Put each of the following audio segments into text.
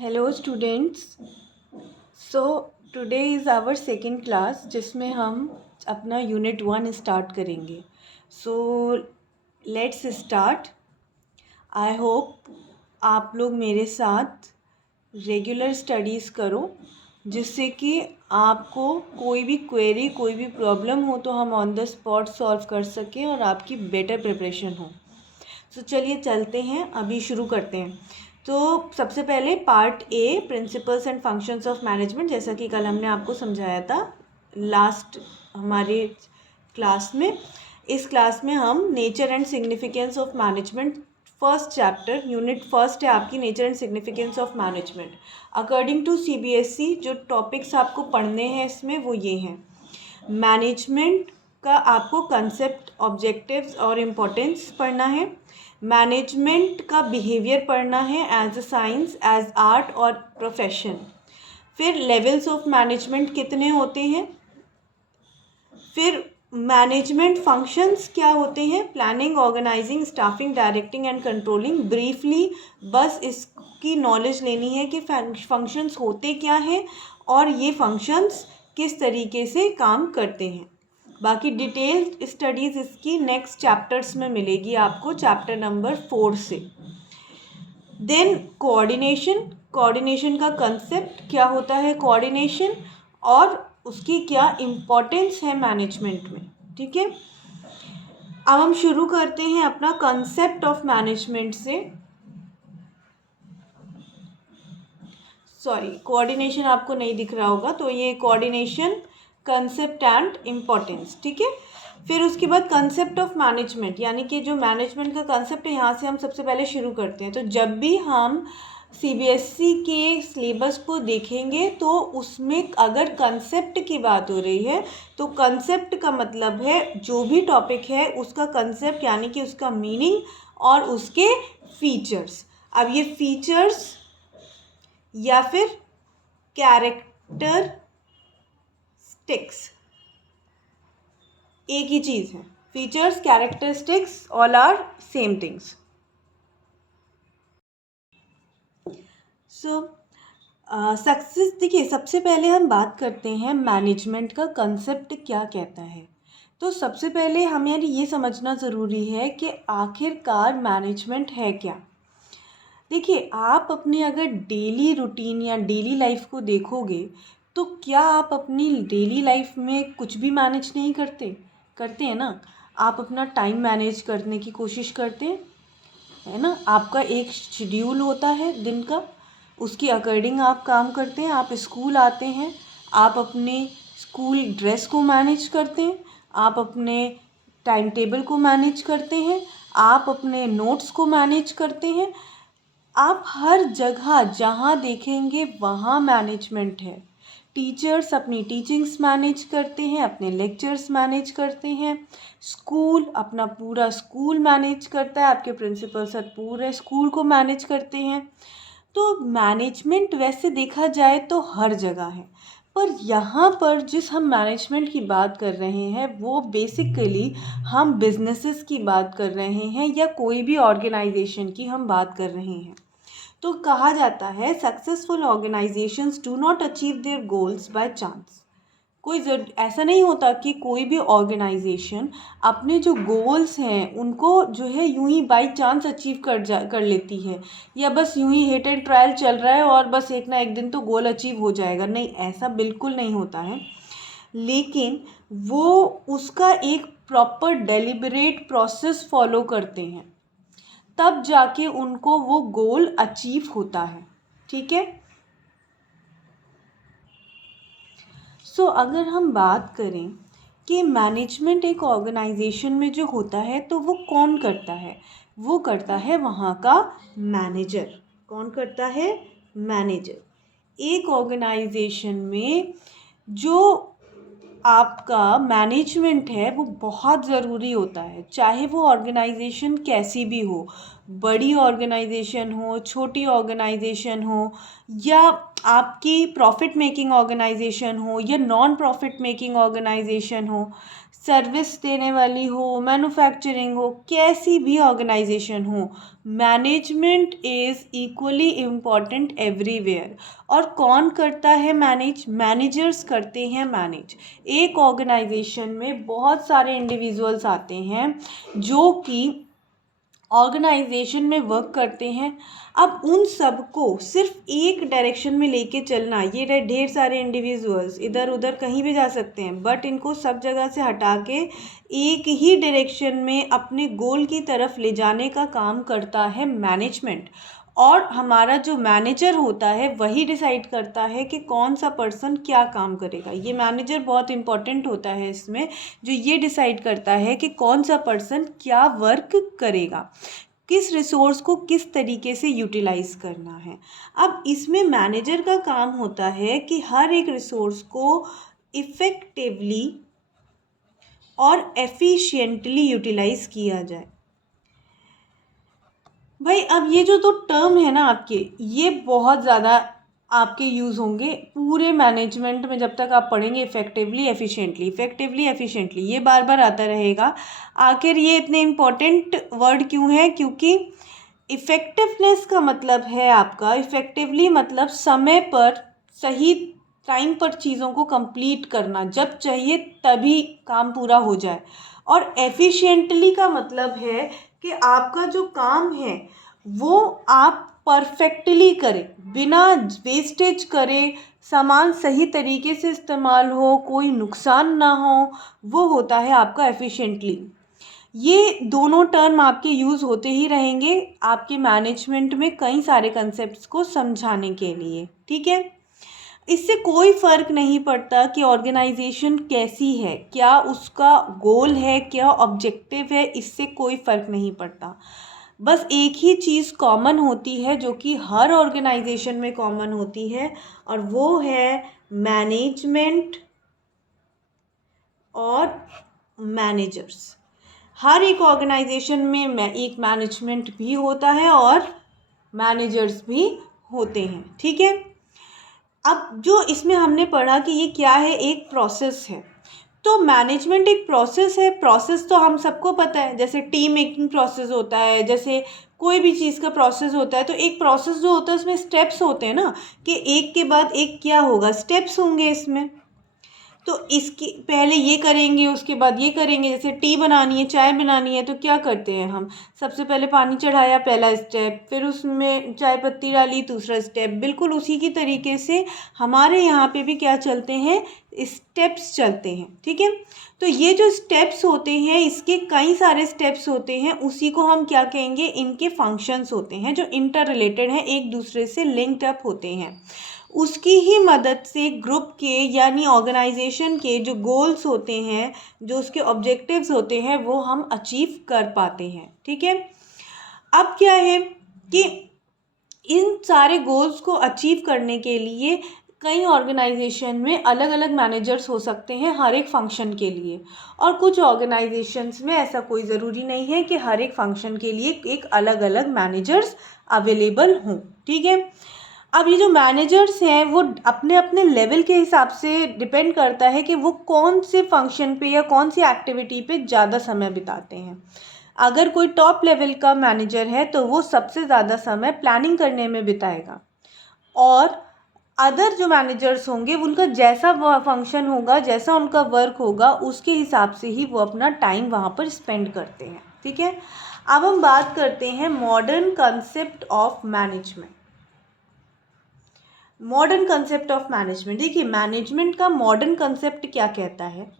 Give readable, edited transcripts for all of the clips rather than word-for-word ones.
Hello students. So today is our second class जिसमें हम अपना यूनिट 1 स्टार्ट करेंगे। So let's start. I hope आप लोग मेरे साथ रेगुलर स्टडीज़ करो जिससे कि आपको कोई भी क्वेरी कोई भी प्रॉब्लम हो तो हम ऑन द स्पॉट सॉल्व कर सकें और आपकी बेटर प्रिपरेशन हो। तो चलिए चलते हैं, अभी शुरू करते हैं। तो सबसे पहले part A, principles and functions of management, जैसा कि कल हमने आपको समझाया था लास्ट हमारे क्लास में। इस क्लास में हम nature and significance of management, first chapter, unit first है आपकी, nature and significance of management. According to CBSE जो टॉपिक्स आपको पढ़ने हैं इसमें वो ये हैं। मैनेजमेंट का आपको कंसेप्ट, ऑब्जेक्टिव्स और इम्पोर्टेंस पढ़ना है। मैनेजमेंट का बिहेवियर पढ़ना है as a science, as art और प्रोफेशन। फिर लेवल्स ऑफ मैनेजमेंट कितने होते हैं। फिर मैनेजमेंट फंक्शंस क्या होते हैं, planning, organising, staffing, directing and controlling. Briefly बस इसकी नॉलेज लेनी है कि फंक्शंस होते क्या हैं और ये फंक्शंस किस तरीके से काम करते हैं। बाकी डिटेल्ड स्टडीज़ इसकी नेक्स्ट चैप्टर्स में मिलेगी आपको, चैप्टर नंबर 4 से। देन कोऑर्डिनेशन का कंसेप्ट क्या होता है, कोऑर्डिनेशन, और उसकी क्या इम्पोर्टेंस है मैनेजमेंट में। ठीक है, अब हम शुरू करते हैं अपना कंसेप्ट ऑफ मैनेजमेंट से। सॉरी, कोऑर्डिनेशन आपको नहीं दिख रहा होगा, तो ये कोऑर्डिनेशन, कंसेप्ट एंड इम्पोर्टेंस। ठीक है, फिर उसके बाद कंसेप्ट ऑफ मैनेजमेंट, यानी कि जो मैनेजमेंट का कंसेप्ट है यहाँ से हम सबसे पहले शुरू करते हैं। तो जब भी हम सीबीएसई के सिलेबस को देखेंगे तो उसमें अगर कंसेप्ट की बात हो रही है तो कंसेप्ट का मतलब है जो भी टॉपिक है उसका कंसेप्ट, यानी कि उसका मीनिंग और उसके फीचर्स। अब ये फीचर्स या फिर कैरेक्टरिस्टिक्स एक ही चीज़ है। Features, characteristics, all are same things. So success, देखिए सबसे पहले हम बात करते हैं मैनेजमेंट का कंसेप्ट क्या कहता है। तो सबसे पहले हमें ये समझना ज़रूरी है कि आखिरकार मैनेजमेंट है क्या। देखिए, आप अपने अगर डेली रूटीन या डेली लाइफ को देखोगे तो क्या आप अपनी डेली लाइफ में कुछ भी मैनेज नहीं करते हैं ना। आप अपना टाइम मैनेज करने की कोशिश करते हैं, है ना। आपका एक शेड्यूल होता है दिन का, उसके अकॉर्डिंग आप काम करते हैं। आप स्कूल आते हैं, आप अपने स्कूल ड्रेस को मैनेज करते हैं, आप अपने टाइम टेबल को मैनेज करते हैं, आप अपने नोट्स को मैनेज करते हैं। आप हर जगह जहाँ देखेंगे वहाँ मैनेजमेंट है। टीचर्स अपनी टीचिंग्स मैनेज करते हैं, अपने लेक्चर्स मैनेज करते हैं। स्कूल अपना पूरा स्कूल मैनेज करता है, आपके प्रिंसिपल सर पूरे स्कूल को मैनेज करते हैं। तो मैनेजमेंट वैसे देखा जाए तो हर जगह है, पर यहाँ पर जिस हम मैनेजमेंट की बात कर रहे हैं वो बेसिकली हम बिजनेसेस की बात कर रहे हैं या कोई भी ऑर्गेनाइजेशन की हम बात कर रहे हैं। तो कहा जाता है successful organisations do not achieve their goals by chance. ऐसा नहीं होता कि कोई भी ऑर्गेनाइजेशन अपने जो गोल्स हैं उनको जो है यूं ही बाय चांस अचीव कर लेती है, या बस यूं ही हिट एंड ट्रायल चल रहा है और बस एक ना एक दिन तो गोल अचीव हो जाएगा। नहीं, ऐसा बिल्कुल नहीं होता है। लेकिन वो उसका एक प्रॉपर डेलिबरेट प्रोसेस फॉलो करते हैं, तब जाके उनको वो गोल अचीव होता है। ठीक है, सो अगर हम बात करें कि मैनेजमेंट एक ऑर्गेनाइजेशन में जो होता है तो वो कौन करता है, वो करता है वहाँ का मैनेजर। कौन करता है, मैनेजर। एक ऑर्गेनाइजेशन में जो आपका मैनेजमेंट है वो बहुत ज़रूरी होता है, चाहे वो ऑर्गेनाइजेशन कैसी भी हो, बड़ी ऑर्गेनाइजेशन हो, छोटी ऑर्गेनाइजेशन हो, या आपकी प्रॉफिट मेकिंग ऑर्गेनाइजेशन हो या नॉन प्रॉफिट मेकिंग ऑर्गेनाइजेशन हो। सर्विस देने वाली हो, मैन्युफैक्चरिंग हो, कैसी भी ऑर्गेनाइजेशन हो, management is equally important everywhere. और कौन करता है मैनेज? मैनेजर्स करते हैं मैनेज। एक ऑर्गेनाइजेशन में बहुत सारे इंडिविजुअल्स आते हैं जो कि ऑर्गेनाइजेशन में वर्क करते हैं। अब उन सबको सिर्फ एक डायरेक्शन में लेके चलना, ये ढेर सारे इंडिविजुअल्स इधर उधर कहीं भी जा सकते हैं, बट इनको सब जगह से हटा के एक ही डायरेक्शन में अपने गोल की तरफ ले जाने का काम करता है मैनेजमेंट। और हमारा जो मैनेजर होता है वही डिसाइड करता है कि कौन सा पर्सन क्या काम करेगा। ये मैनेजर बहुत इम्पॉर्टेंट होता है इसमें, जो ये डिसाइड करता है कि कौन सा पर्सन क्या वर्क करेगा, किस रिसोर्स को किस तरीके से यूटिलाइज करना है। अब इसमें मैनेजर का काम होता है कि हर एक रिसोर्स को इफ़ेक्टिवली और एफिशिएंटली यूटिलाइज किया जाए। भाई अब ये जो तो टर्म है ना आपके, ये बहुत ज़्यादा आपके यूज़ होंगे पूरे मैनेजमेंट में जब तक आप पढ़ेंगे। इफ़ेक्टिवली एफिशिएंटली ये बार बार आता रहेगा। आखिर ये इतने इम्पोर्टेंट वर्ड क्यों है? क्योंकि इफ़ेक्टिवनेस का मतलब है आपका, इफ़ेक्टिवली मतलब समय पर सही टाइम पर चीज़ों को कंप्लीट करना, जब चाहिए तभी काम पूरा हो जाए। और एफिशिएंटली का मतलब है कि आपका जो काम है वो आप परफेक्टली करें, बिना वेस्टेज करें, सामान सही तरीके से इस्तेमाल हो, कोई नुकसान ना हो, वो होता है आपका एफिशिएंटली। ये दोनों टर्म आपके यूज़ होते ही रहेंगे आपके मैनेजमेंट में कई सारे कंसेप्ट्स को समझाने के लिए, ठीक है। इससे कोई फ़र्क नहीं पड़ता कि ऑर्गेनाइजेशन कैसी है, क्या उसका गोल है, क्या ऑब्जेक्टिव है, इससे कोई फ़र्क नहीं पड़ता। बस एक ही चीज़ कॉमन होती है जो कि हर ऑर्गेनाइजेशन में कॉमन होती है, और वो है मैनेजमेंट और मैनेजर्स। हर एक ऑर्गेनाइजेशन में एक मैनेजमेंट भी होता है और मैनेजर्स भी होते हैं, ठीक है। अब जो इसमें हमने पढ़ा कि ये क्या है, एक प्रोसेस है। तो मैनेजमेंट एक प्रोसेस है। प्रोसेस तो हम सबको पता है, जैसे टीम मेकिंग प्रोसेस होता है, जैसे कोई भी चीज़ का प्रोसेस होता है। तो एक प्रोसेस जो होता है उसमें स्टेप्स होते हैं ना, कि एक के बाद एक क्या होगा, स्टेप्स होंगे इसमें। तो इसके पहले ये करेंगे, उसके बाद ये करेंगे। जैसे टी बनानी है, चाय बनानी है, तो क्या करते हैं हम? सबसे पहले पानी चढ़ाया, पहला स्टेप, फिर उसमें चाय पत्ती डाली, दूसरा स्टेप। बिल्कुल उसी की तरीके से हमारे यहाँ पे भी क्या चलते हैं, स्टेप्स चलते हैं, ठीक है। तो ये जो स्टेप्स होते हैं, इसके कई सारे स्टेप्स होते हैं, उसी को हम क्या कहेंगे, इनके फंक्शंस होते हैं जो इंटर रिलेटेड हैं, एक दूसरे से लिंक्ड अप होते हैं। उसकी ही मदद से ग्रुप के यानी ऑर्गेनाइजेशन के जो गोल्स होते हैं, जो उसके ऑब्जेक्टिव्स होते हैं, वो हम अचीव कर पाते हैं, ठीक है। अब क्या है कि इन सारे गोल्स को अचीव करने के लिए कई ऑर्गेनाइजेशन में अलग अलग मैनेजर्स हो सकते हैं हर एक फंक्शन के लिए, और कुछ ऑर्गेनाइजेशंस में ऐसा कोई ज़रूरी नहीं है कि हर एक फंक्शन के लिए एक अलग अलग मैनेजर्स अवेलेबल हों, ठीक है। अब ये जो मैनेजर्स हैं वो अपने अपने लेवल के हिसाब से डिपेंड करता है कि वो कौन से फंक्शन पे या कौन सी एक्टिविटी पे ज़्यादा समय बिताते हैं। अगर कोई टॉप लेवल का मैनेजर है तो वो सबसे ज़्यादा समय प्लानिंग करने में बिताएगा, और अदर जो मैनेजर्स होंगे उनका जैसा वह फंक्शन होगा, जैसा उनका वर्क होगा, उसके हिसाब से ही वो अपना टाइम वहाँ पर स्पेंड करते हैं, ठीक है। अब हम बात करते हैं modern concept of management. Modern concept of management, देखिए मैनेजमेंट का मॉडर्न कंसेप्ट क्या कहता है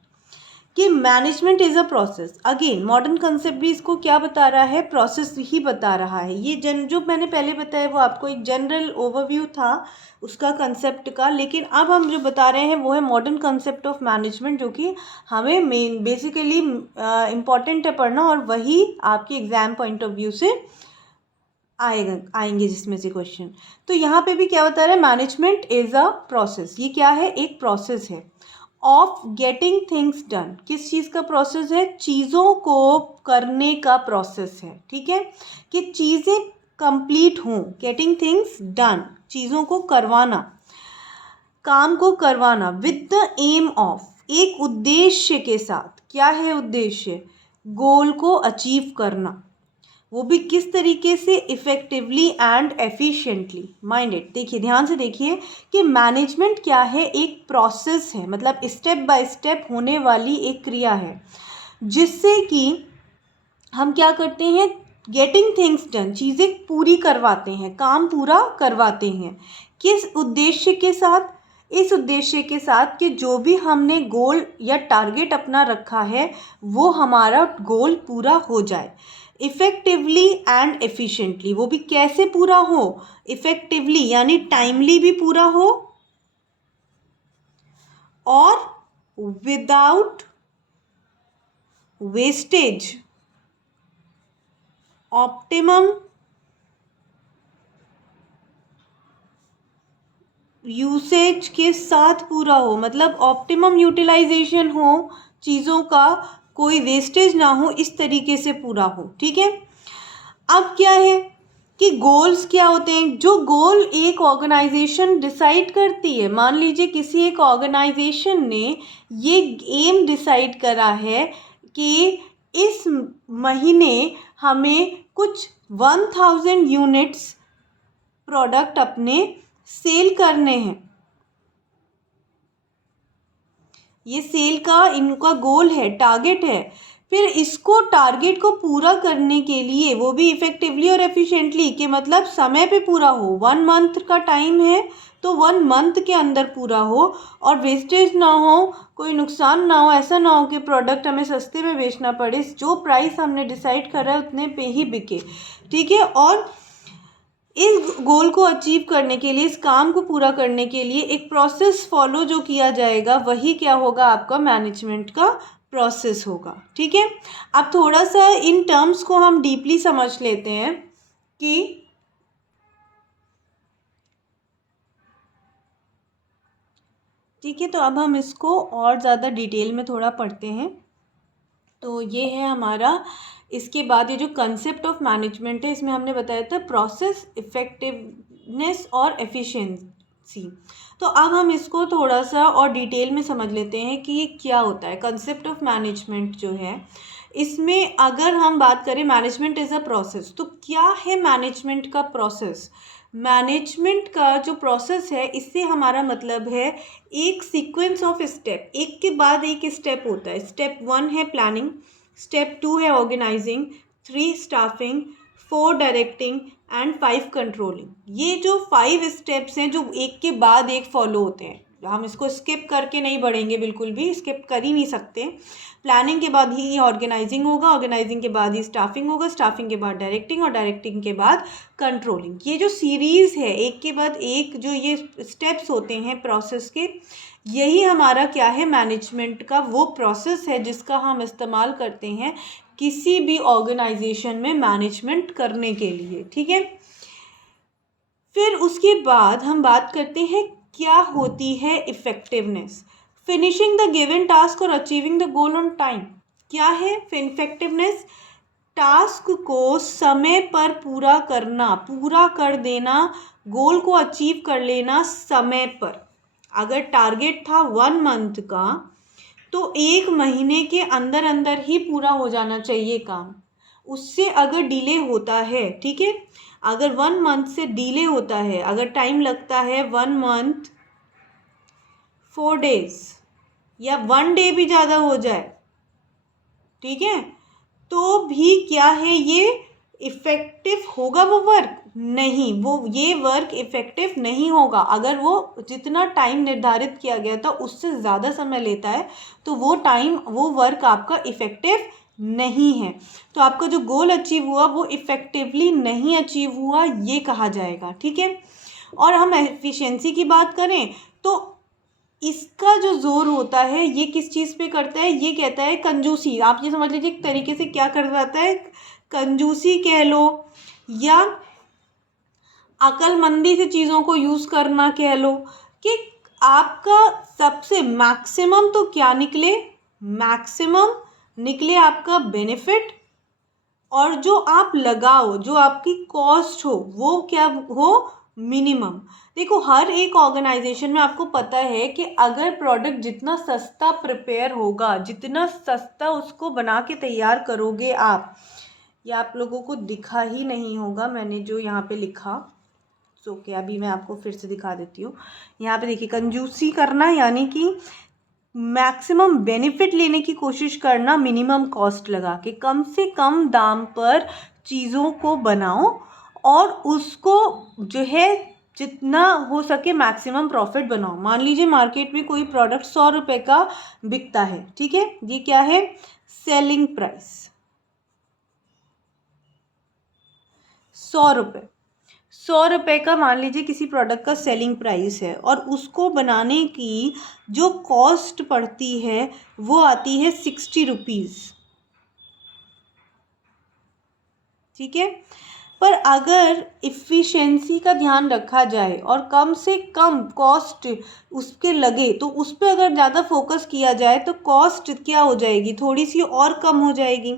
कि management is a process. Again modern concept भी इसको क्या बता रहा है, प्रोसेस ही बता रहा है। ये जो मैंने पहले बताया वो आपको एक जनरल ओवरव्यू था उसका कंसेप्ट का, लेकिन अब हम जो बता रहे हैं वो है मॉडर्न कंसेप्ट ऑफ मैनेजमेंट, जो कि हमें मेन बेसिकली इम्पॉर्टेंट है पढ़ना, और वही आपके एग्ज़ाम पॉइंट ऑफ व्यू से आएंगे जिसमें से क्वेश्चन। तो यहाँ पे भी क्या बता रहा है, मैनेजमेंट इज़ अ प्रोसेस। ये क्या है, एक प्रोसेस है ऑफ गेटिंग थिंग्स डन। किस चीज़ का प्रोसेस है, चीज़ों को करने का प्रोसेस है, ठीक है, कि चीज़ें कंप्लीट हों। गेटिंग थिंग्स डन, चीज़ों को करवाना, काम को करवाना, विद द एम ऑफ, एक उद्देश्य के साथ, क्या है उद्देश्य? गोल को अचीव करना, वो भी किस तरीके से? Effectively and efficiently. Mind it. देखिए, ध्यान से देखिए कि मैनेजमेंट क्या है? एक प्रोसेस है, मतलब स्टेप बाय स्टेप होने वाली एक क्रिया है, जिससे कि हम क्या करते हैं? गेटिंग थिंग्स डन, चीज़ें पूरी करवाते हैं, काम पूरा करवाते हैं। किस उद्देश्य के साथ? इस उद्देश्य के साथ कि जो भी हमने गोल या टारगेट अपना रखा है वो हमारा गोल पूरा हो जाए इफ़ेक्टिवली एंड एफिशिएंटली। वो भी कैसे पूरा हो? इफ़ेक्टिवली यानी टाइमली भी पूरा हो, और विदाउट वेस्टेज, ऑप्टिमम यूसेज के साथ पूरा हो, मतलब ऑप्टिमम यूटिलाइजेशन हो चीज़ों का, कोई वेस्टेज ना हो, इस तरीके से पूरा हो। ठीक है। अब क्या है कि गोल्स क्या होते हैं? जो गोल एक ऑर्गेनाइजेशन डिसाइड करती है, मान लीजिए किसी एक ऑर्गेनाइजेशन ने ये एम डिसाइड करा है कि इस महीने हमें कुछ 1000 यूनिट्स प्रोडक्ट अपने सेल करने हैं। ये सेल का इनका गोल है, टारगेट है। फिर इसको टारगेट को पूरा करने के लिए, वो भी इफ़ेक्टिवली और एफिशिएंटली, के मतलब समय पे पूरा हो। 1 मंथ का टाइम है तो 1 मंथ के अंदर पूरा हो, और वेस्टेज ना हो, कोई नुकसान ना हो। ऐसा ना हो कि प्रोडक्ट हमें सस्ते में बेचना पड़े, जो प्राइस हमने डिसाइड करा है उतने पे ही बिके। ठीक है। और इस गोल को अचीव करने के लिए, इस काम को पूरा करने के लिए एक प्रोसेस फॉलो जो किया जाएगा, वही क्या होगा? आपका मैनेजमेंट का प्रोसेस होगा। ठीक है। अब थोड़ा सा इन टर्म्स को हम डीपली समझ लेते हैं कि ठीक है, तो अब हम इसको और ज़्यादा डिटेल में थोड़ा पढ़ते हैं। तो ये है हमारा, इसके बाद ये जो कंसेप्ट ऑफ मैनेजमेंट है, इसमें हमने बताया था प्रोसेस, इफ़ेक्टिवनेस और एफिशिएंसी। तो अब हम इसको थोड़ा सा और डिटेल में समझ लेते हैं कि ये क्या होता है। कंसेप्ट ऑफ मैनेजमेंट जो है, इसमें अगर हम बात करें मैनेजमेंट इज़ अ प्रोसेस, तो क्या है मैनेजमेंट का प्रोसेस? मैनेजमेंट का जो प्रोसेस है, इससे हमारा मतलब है एक सीक्वेंस ऑफ स्टेप, एक के बाद एक स्टेप होता है। स्टेप 1 है प्लानिंग, स्टेप 2 है organising, 3 staffing, 4 directing and 5 controlling. ये जो 5 स्टेप्स हैं जो एक के बाद एक फॉलो होते हैं, हम इसको स्किप करके नहीं बढ़ेंगे, बिल्कुल भी स्किप कर ही नहीं सकते। प्लानिंग के बाद ही ऑर्गेनाइजिंग होगा, ऑर्गेनाइजिंग के बाद ही स्टाफिंग होगा, स्टाफिंग के बाद डायरेक्टिंग, और डायरेक्टिंग के बाद कंट्रोलिंग। ये जो सीरीज़ है, एक के बाद एक जो ये स्टेप्स होते हैं प्रोसेस के, यही हमारा क्या है? मैनेजमेंट का वो प्रोसेस है जिसका हम इस्तेमाल करते हैं किसी भी ऑर्गेनाइजेशन में मैनेजमेंट करने के लिए। ठीक है। फिर उसके बाद हम बात करते हैं क्या होती है effectiveness. Finishing the given task और achieving the goal on time. क्या है इफ़ेक्टिवनेस? टास्क को समय पर पूरा करना, पूरा कर देना, गोल को अचीव कर लेना समय पर। अगर टारगेट था 1 मंथ का, तो 1 महीने के अंदर अंदर ही पूरा हो जाना चाहिए काम। उससे अगर डिले होता है, ठीक है, अगर 1 मंथ से डिले होता है, अगर टाइम लगता है 1 मंथ 4 डेज, या 1 डे भी ज़्यादा हो जाए, ठीक है, तो भी क्या है? ये इफ़ेक्टिव होगा वो वर्क? नहीं, वो ये वर्क इफ़ेक्टिव नहीं होगा। अगर वो जितना टाइम निर्धारित किया गया था उससे ज़्यादा समय लेता है, तो वो टाइम, वो वर्क आपका इफ़ेक्टिव नहीं है। तो आपका जो गोल अचीव हुआ वो इफ़ेक्टिवली नहीं अचीव हुआ, ये कहा जाएगा। ठीक है। और हम एफिशिएंसी की बात करें तो इसका जो जोर होता है ये किस चीज़ पे करता है? ये कहता है कंजूसी। आप ये समझ लीजिए एक तरीके से क्या कर जाता है, कंजूसी कह लो, या अक्लमंदी से चीज़ों को यूज़ करना कह लो, कि आपका सबसे मैक्सिमम तो क्या निकले? मैक्सिमम निकले आपका बेनिफिट, और जो आप लगाओ, जो आपकी कॉस्ट हो, वो क्या हो? मिनिमम। देखो हर एक ऑर्गेनाइजेशन में आपको पता है कि अगर प्रोडक्ट जितना सस्ता प्रिपेयर होगा, जितना सस्ता उसको बना के तैयार करोगे आप, या आप लोगों को दिखा ही नहीं होगा मैंने जो यहाँ पे लिखा, सो क्या अभी मैं आपको फिर से दिखा देती हूँ। यहाँ पे देखिए, कंजूसी करना यानी कि मैक्सिमम बेनिफिट लेने की कोशिश करना, मिनिमम कॉस्ट लगा के कम से कम दाम पर चीज़ों को बनाओ और उसको जो है जितना हो सके मैक्सिमम प्रॉफिट बनाओ। मान लीजिए मार्केट में कोई प्रोडक्ट 100 रुपये का बिकता है, ठीक है, ये क्या है, सेलिंग प्राइस 100 रुपये। 100 रुपये का मान लीजिए किसी प्रोडक्ट का सेलिंग प्राइस है और उसको बनाने की जो कॉस्ट पड़ती है वो आती है 60 रुपीज़, ठीक है। पर अगर इफ़िशेंसी का ध्यान रखा जाए और कम से कम कॉस्ट उसके लगे, तो उस पर अगर ज़्यादा फोकस किया जाए तो कॉस्ट क्या हो जाएगी, थोड़ी सी और कम हो जाएगी।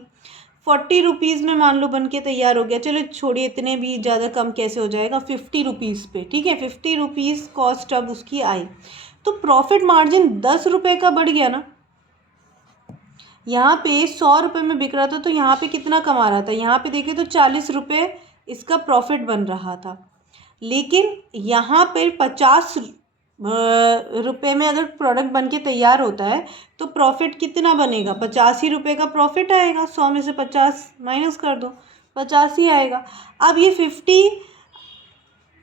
40 रुपीज़ में मान लो बन के तैयार हो गया, चलो छोड़िए इतने भी ज़्यादा कम कैसे हो जाएगा, 50 रुपीज़ पे, ठीक है, 50 रुपीज़ कॉस्ट अब उसकी आई, तो प्रॉफिट मार्जिन 10 रुपये का बढ़ गया ना। यहाँ पे 100 रुपये में बिक रहा था तो यहाँ पे कितना कमा रहा था, यहाँ पे देखिए तो 40 रुपये इसका प्रॉफिट बन रहा था। लेकिन यहाँ पे 50 रुपये में अगर प्रोडक्ट बन के तैयार होता है तो प्रॉफिट कितना बनेगा, 85 रुपये का प्रॉफिट आएगा। 100 में से 50 माइनस कर दो, 50 ही आएगा। अब ये 50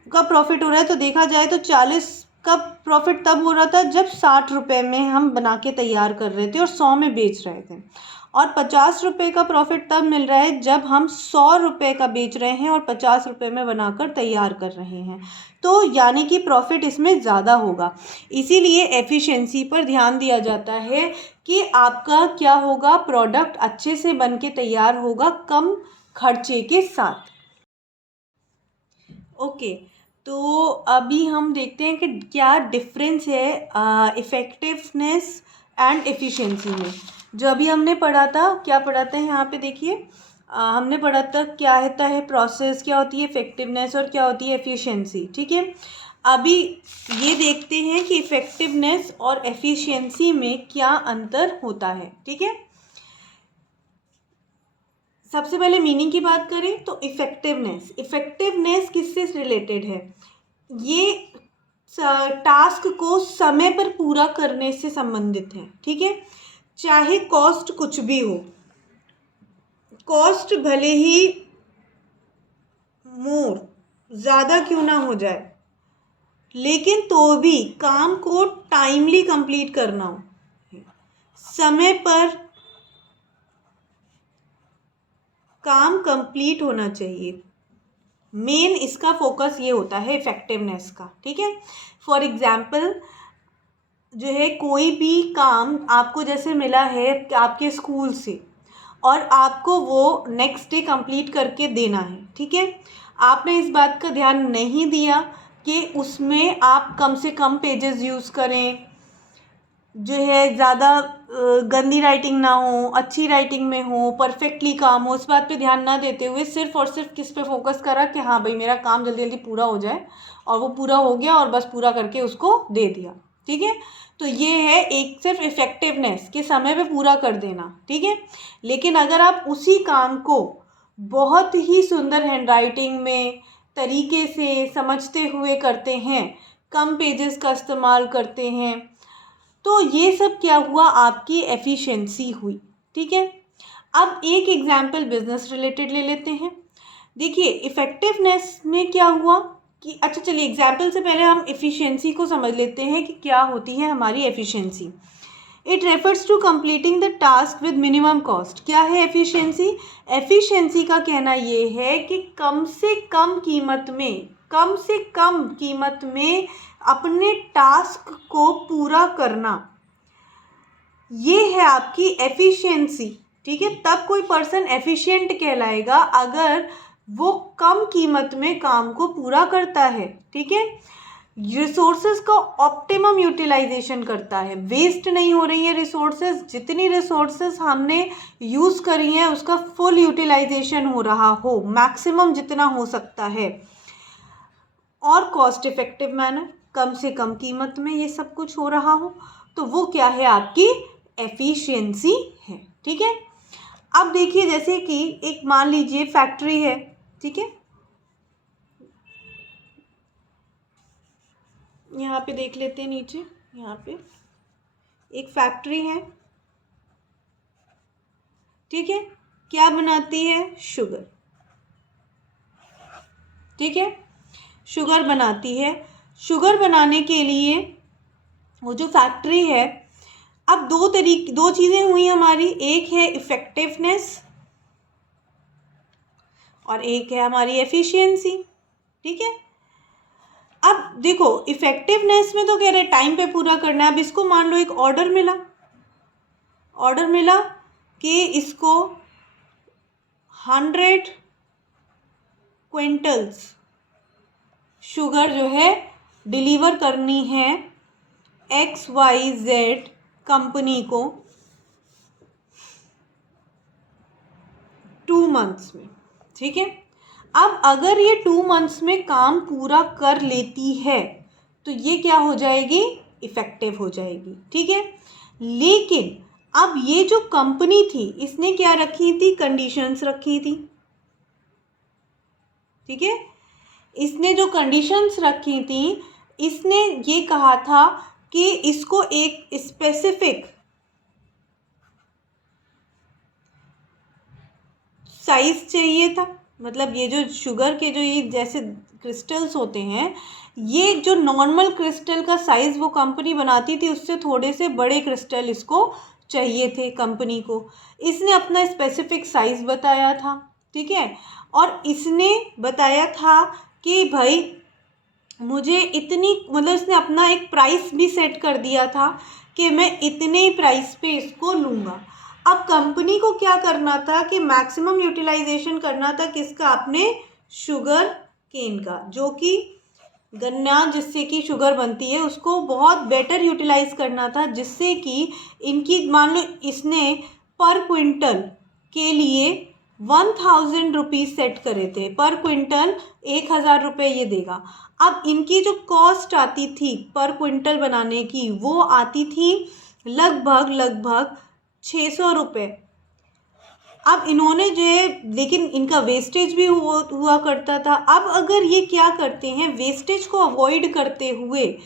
का प्रॉफिट हो रहा है तो देखा जाए तो 40 का प्रॉफिट तब हो रहा था जब 60 रुपये में हम बना के तैयार कर रहे थे और 100 में बेच रहे थे, और 50 रुपये का प्रॉफिट तब मिल रहा है जब हम 100 रुपये का बेच रहे हैं और 50 रुपये में बनाकर तैयार कर रहे हैं। तो यानी कि प्रॉफिट इसमें ज़्यादा होगा। इसीलिए एफिशिएंसी पर ध्यान दिया जाता है कि आपका क्या होगा, प्रोडक्ट अच्छे से बन के तैयार होगा कम खर्चे के साथ। ओके, तो अभी हम देखते हैं कि क्या डिफरेंस है इफ़ेक्टिवनेस एंड एफिशिएंसी में। जो अभी हमने पढ़ा था, क्या पढ़ा था यहाँ पे देखिए, हमने पढ़ा था क्या होता है प्रोसेस, क्या होती है इफ़ेक्टिवनेस और क्या होती है एफिशिएंसी, ठीक है। अभी ये देखते हैं कि इफ़ेक्टिवनेस और एफिशिएंसी में क्या अंतर होता है, ठीक है। सबसे पहले मीनिंग की बात करें तो इफ़ेक्टिवनेस किससे रिलेटेड है, ये टास्क को समय पर पूरा करने से संबंधित है, ठीक है। चाहे कॉस्ट कुछ भी हो, कॉस्ट भले ही मोर ज़्यादा क्यों ना हो जाए, लेकिन तो भी काम को टाइमली कंप्लीट करना हो, समय पर काम कंप्लीट होना चाहिए। मेन इसका फोकस ये होता है इफ़ेक्टिवनेस का, ठीक है। फॉर एग्ज़ाम्पल जो है कोई भी काम आपको जैसे मिला है आपके स्कूल से और आपको वो नेक्स्ट डे कंप्लीट करके देना है, ठीक है। आपने इस बात का ध्यान नहीं दिया कि उसमें आप कम से कम पेजेस यूज़ करें, जो है ज़्यादा गंदी राइटिंग ना हो, अच्छी राइटिंग में हो, परफेक्टली काम हो, इस बात पे ध्यान ना देते हुए सिर्फ और सिर्फ किस पे फोकस करा कि हाँ भाई मेरा काम जल्दी जल्दी पूरा हो जाए, और वो पूरा हो गया और बस पूरा करके उसको दे दिया, ठीक है। तो ये है एक सिर्फ इफ़ेक्टिवनेस के समय पे पूरा कर देना, ठीक है। लेकिन अगर आप उसी काम को बहुत ही सुंदर हैंडराइटिंग में तरीके से समझते हुए करते हैं, कम पेजेस का इस्तेमाल करते हैं, तो ये सब क्या हुआ, आपकी एफिशिएंसी हुई, ठीक है। अब एक एग्जाम्पल बिजनेस रिलेटेड ले लेते हैं। देखिए इफ़ेक्टिवनेस में क्या हुआ कि, अच्छा चलिए एग्जाम्पल से पहले हम एफिशिएंसी को समझ लेते हैं कि क्या होती है हमारी efficiency. It refers to completing the task with minimum cost. क्या है एफिशिएंसी, एफिशिएंसी का कहना ये है कि कम से कम कीमत में अपने टास्क को पूरा करना, ये है आपकी एफिशिएंसी, ठीक है। तब कोई पर्सन एफिशिएंट कहलाएगा अगर वो कम कीमत में काम को पूरा करता है, ठीक है। रिसोर्सेज का ऑप्टिमम यूटिलाइजेशन करता है, वेस्ट नहीं हो रही है रिसोर्सेज, जितनी रिसोर्सेज हमने यूज़ करी हैं उसका फुल यूटिलाइजेशन हो रहा हो, मैक्सिमम जितना हो सकता है। और कॉस्ट इफेक्टिव मैनर, कम से कम कीमत में ये सब कुछ हो रहा हो, तो वो क्या है, आपकी एफिशिएंसी है। ठीक है। अब देखिए, जैसे कि एक मान लीजिए फैक्ट्री है, ठीक है, यहाँ पे देख लेते हैं नीचे, यहाँ पे एक फैक्ट्री है, ठीक है, क्या बनाती है, शुगर, ठीक है, शुगर बनाती है। शुगर बनाने के लिए वो जो फैक्ट्री है, अब दो चीज़ें हुई हमारी, एक है इफ़ेक्टिवनेस और एक है हमारी एफिशिएंसी। ठीक है। अब देखो, इफ़ेक्टिवनेस में तो कह रहे टाइम पे पूरा करना है। अब इसको मान लो एक ऑर्डर मिला कि इसको 100 क्विंटल्स शुगर जो है डिलीवर करनी है XYZ कंपनी को 2 मंथ्स में। ठीक है। अब अगर ये 2 मंथ्स में काम पूरा कर लेती है तो ये क्या हो जाएगी, इफ़ेक्टिव हो जाएगी। ठीक है। लेकिन अब ये जो कंपनी थी, इसने क्या रखी थी, कंडीशंस रखी थी। ठीक है। इसने जो कंडीशंस रखी थी, इसने ये कहा था कि इसको एक स्पेसिफिक साइज चाहिए था। मतलब ये जो शुगर के जो ये जैसे क्रिस्टल्स होते हैं, ये जो नॉर्मल क्रिस्टल का साइज़ वो कंपनी बनाती थी, उससे थोड़े से बड़े क्रिस्टल इसको चाहिए थे कंपनी को। इसने अपना स्पेसिफिक साइज़ बताया था। ठीक है। और इसने बताया था कि भाई मुझे इतनी, मतलब इसने अपना एक प्राइस भी सेट कर दिया था कि मैं इतने प्राइस पे इसको लूँगा। अब कंपनी को क्या करना था कि मैक्सिमम यूटिलाइजेशन करना था किसका, अपने शुगर केन का, जो कि गन्ना जिससे कि शुगर बनती है उसको बहुत बेटर यूटिलाइज करना था, जिससे कि इनकी मान लो इसने पर क्विंटल के लिए 1000 रुपीज़ सेट करे थे, पर क्विंटल 1000 रुपये ये देगा। अब इनकी जो कॉस्ट आती थी पर क्विंटल बनाने की, वो आती थी लगभग 600 रुपये। अब इन्होंने जो है, लेकिन इनका वेस्टेज भी हुआ करता था। अब अगर ये क्या करते हैं, वेस्टेज को अवॉइड करते हुए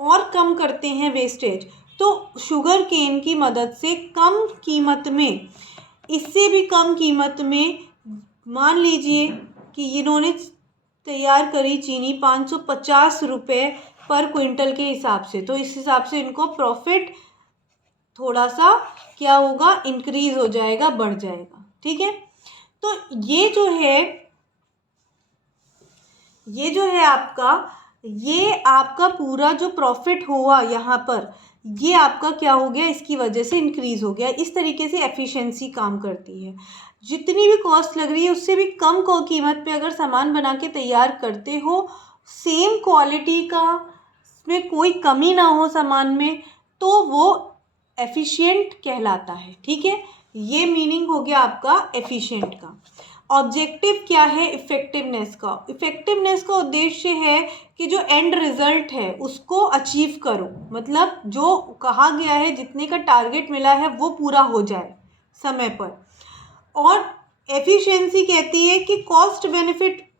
और कम करते हैं वेस्टेज, तो शुगर केन की मदद से कम कीमत में, इससे भी कम कीमत में, मान लीजिए कि इन्होंने तैयार करी चीनी 550 रुपये पर क्विंटल के हिसाब से, तो इस हिसाब से इनको प्रॉफिट थोड़ा सा क्या होगा, इंक्रीज हो जाएगा, बढ़ जाएगा। ठीक है। तो ये जो है आपका पूरा जो प्रॉफिट हुआ यहाँ पर, ये आपका क्या हो गया, इसकी वजह से इंक्रीज हो गया। इस तरीके से एफिशिएंसी काम करती है। जितनी भी कॉस्ट लग रही है उससे भी कम कीमत पे अगर सामान बना के तैयार करते हो, सेम क्वालिटी का, में कोई कमी ना हो सामान में, तो वो एफिशिएंट कहलाता है। ठीक है। ये मीनिंग हो गया आपका एफिशिएंट का। ऑब्जेक्टिव क्या है, इफ़ेक्टिवनेस का उद्देश्य है कि जो एंड रिजल्ट है उसको अचीव करो, मतलब जो कहा गया है, जितने का टारगेट मिला है वो पूरा हो जाए समय पर। और एफिशिएंसी कहती है कि कॉस्ट बेनिफिट